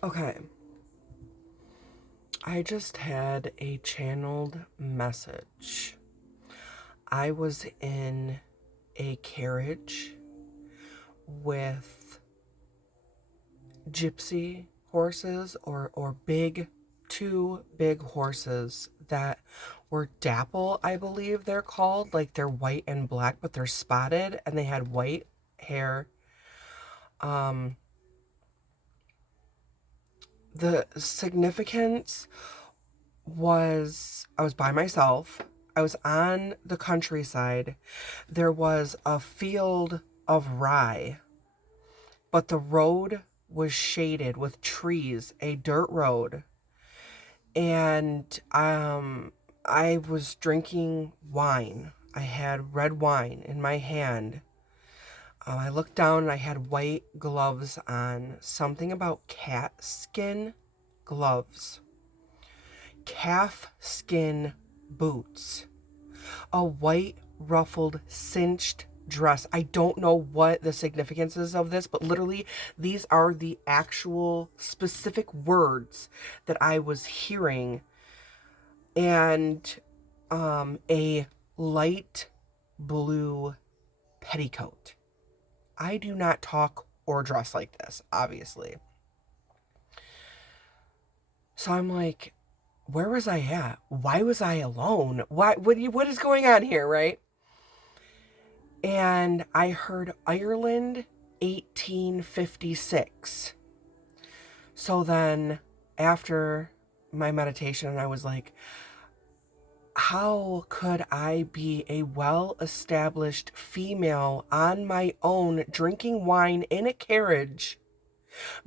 Okay, I just had a channeled message. I was in a carriage with gypsy horses or two big horses that were dapple, I believe they're called. Like they're white and black, but they're spotted and they had white hair. Um, the significance was I was by myself. I was on the countryside. There was a field of rye, but the road was shaded with trees, a dirt road. And I was drinking wine. I had red wine in my hand. I looked down and I had white gloves on. Something about cat skin gloves. Calf skin boots, a white ruffled cinched dress. I don't know what the significance is of this, but literally these are the actual specific words that I was hearing. And a light blue petticoat. I do not talk or dress like this, obviously. So I'm like, where was I at? Why was I alone? What is going on here, right? And I heard Ireland 1856. So then after my meditation, I was like, how could I be a well-established female on my own drinking wine in a carriage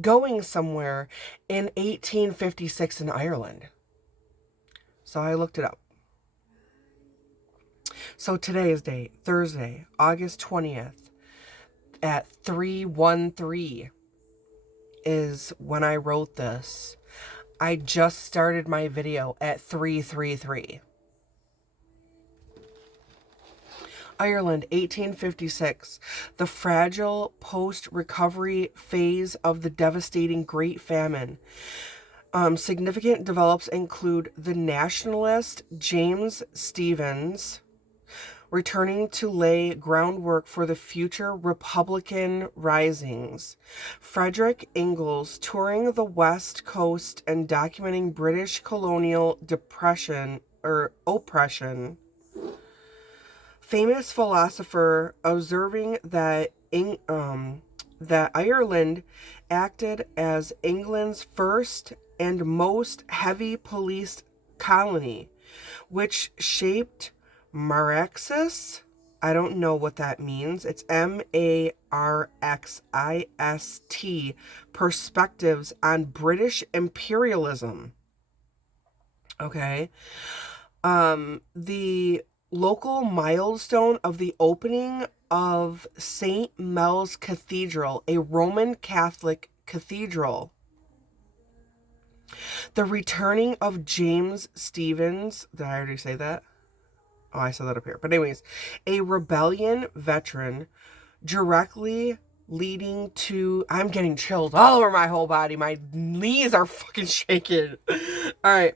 going somewhere in 1856 in Ireland? So I looked it up. So today's date, Thursday, August 20th at 3:13 is when I wrote this. I just started my video at 3:33. Ireland, 1856. The fragile post-recovery phase of the devastating Great Famine. Significant develops include the nationalist James Stephens returning to lay groundwork for the future Republican risings. Frederick Ingalls touring the West Coast and documenting British colonial depression or oppression. Famous philosopher observing that that Ireland acted as England's first and most heavy policed colony, which shaped Marxist. I don't know what that means. It's Marxist perspectives on British imperialism. Okay. The local milestone of the opening of St. Mel's Cathedral, a Roman Catholic cathedral. The returning of James Stephens. Did I already say that? Oh, I said that up here. But anyways, a rebellion veteran directly leading to... I'm getting chills all over my whole body. My knees are fucking shaking. All right.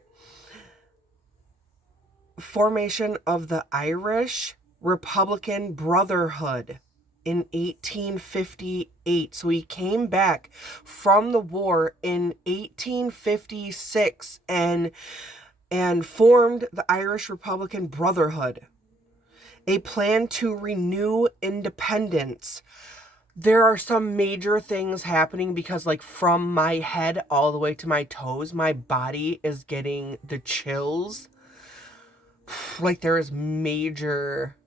Formation of the Irish Republican Brotherhood in 1858. So he came back from the war in 1856 and formed the Irish Republican Brotherhood. A plan to renew independence. There are some major things happening because, like, from my head all the way to my toes, my body is getting the chills. Like, there is major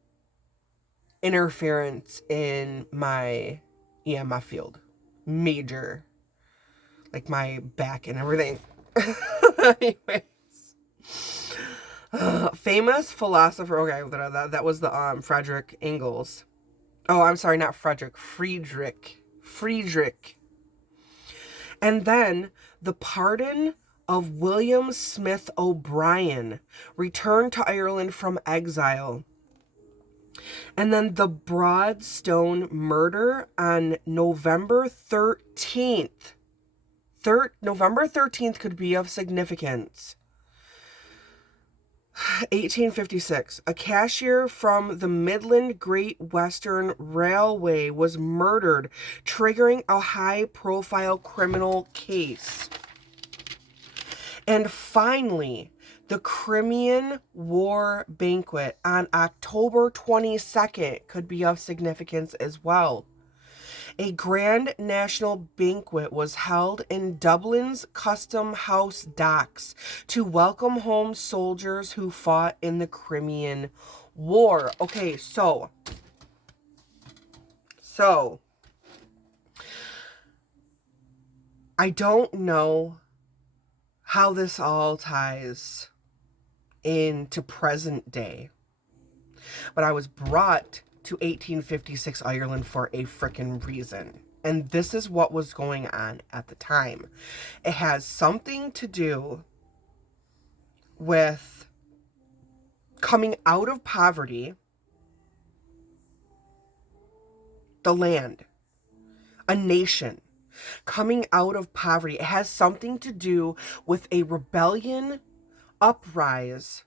interference in my EMF field. Major. Like, my back and everything. Anyways. Famous philosopher. Okay, that was the Frederick Ingalls. Oh, I'm sorry, not Frederick. Friedrich. And then the pardon of William Smith O'Brien, returned to Ireland from exile. And then the Broadstone murder on November 13th, November 13th could be of significance. 1856, a cashier from the Midland Great Western Railway was murdered, triggering a high-profile criminal case. And finally, the Crimean War banquet on October 22nd could be of significance as well. A grand national banquet was held in Dublin's Custom House docks to welcome home soldiers who fought in the Crimean War. Okay, so I don't know how this all ties into present day, but I was brought to 1856 Ireland for a frickin' reason. And this is what was going on at the time. It has something to do with coming out of poverty, the land, a nation, coming out of poverty. It has something to do with a rebellion, uprise,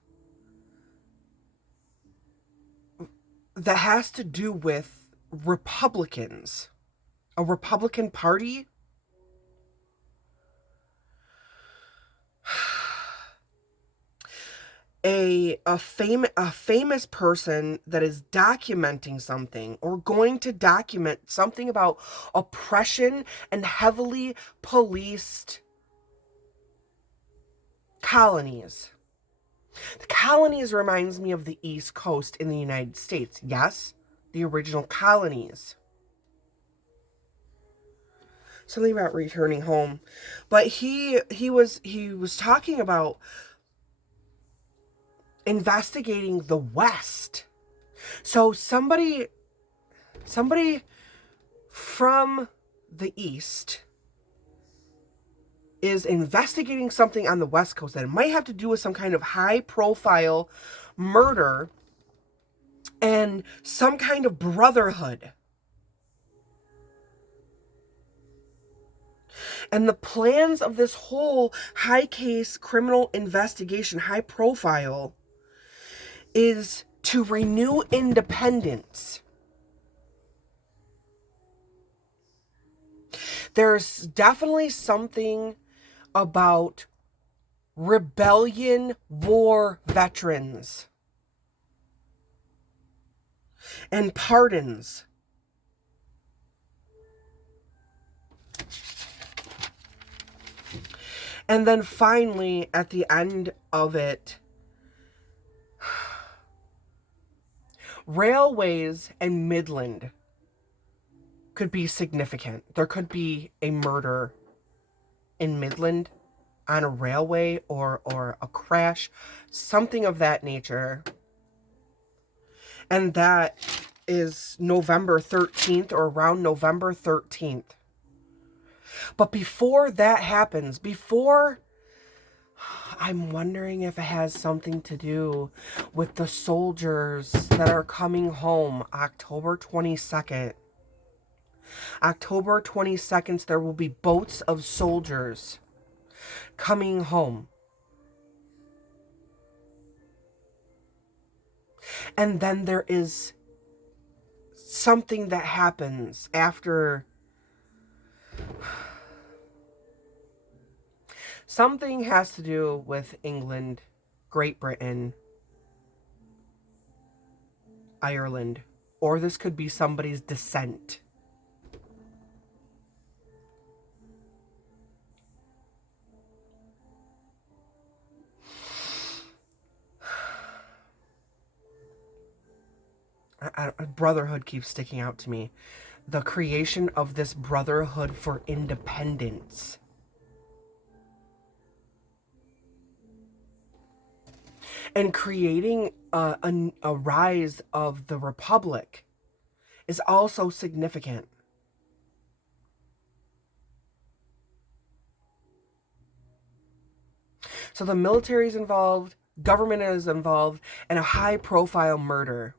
that has to do with Republicans, a Republican Party. A famous person that is documenting something or going to document something about oppression and heavily policed colonies. The colonies reminds me of the East Coast in the United States. Yes, the original colonies. Something about returning home. But he was talking about investigating the West. So somebody from the East is investigating something on the West Coast that might have to do with some kind of high-profile murder and some kind of brotherhood. And the plans of this whole high-case criminal investigation, high-profile, is to renew independence. There's definitely something about rebellion war veterans and pardons. And then finally, at the end of it, railways and Midland could be significant. There could be a murder in Midland on a railway or a crash, something of that nature. And that is November 13th or around November 13th. But before that happens, I'm wondering if it has something to do with the soldiers that are coming home October 22nd. October 22nd, there will be boats of soldiers coming home. And then there is something that happens after. Something has to do with England, Great Britain, Ireland, or this could be somebody's descent. Brotherhood keeps sticking out to me. The creation of this brotherhood for independence. And creating a rise of the Republic is also significant. So the military is involved, government is involved, and a high-profile murder.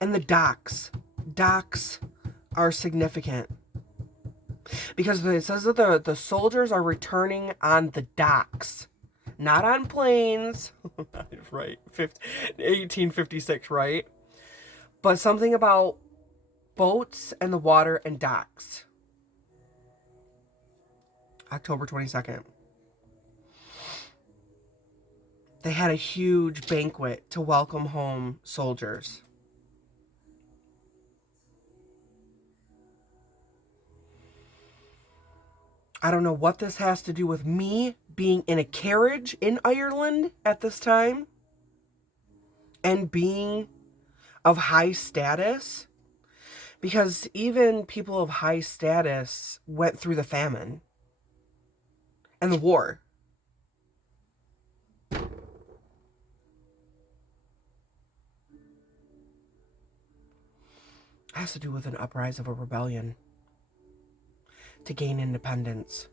And the docks. Docks are significant. Because it says that the soldiers are returning on the docks. Not on planes. Right. 1856, right? But something about boats and the water and docks. October 22nd. They had a huge banquet to welcome home soldiers. I don't know what this has to do with me being in a carriage in Ireland at this time and being of high status, because even people of high status went through the famine and the war. It has to do with an uprising of a rebellion to gain independence.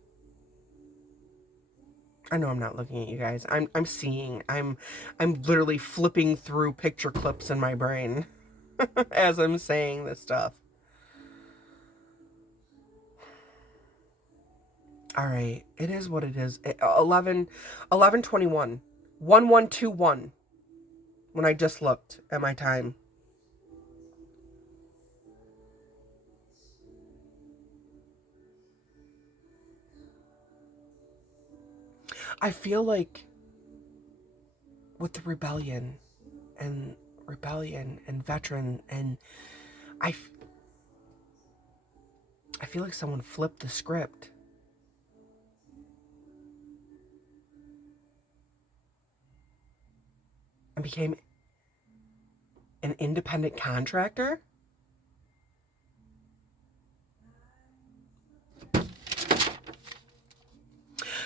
I know I'm not looking at you guys. I'm seeing. I'm literally flipping through picture clips in my brain as I'm saying this stuff. All right, it is what it is. 11:21, 1121. When I just looked at my time. I feel like with the rebellion and veteran, and I feel like someone flipped the script. And became an independent contractor.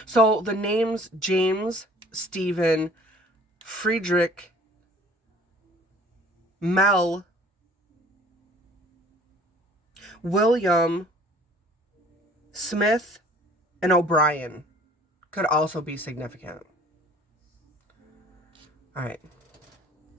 So the names James, Stephen, Friedrich, Mel, William, Smith, and O'Brien could also be significant. All right.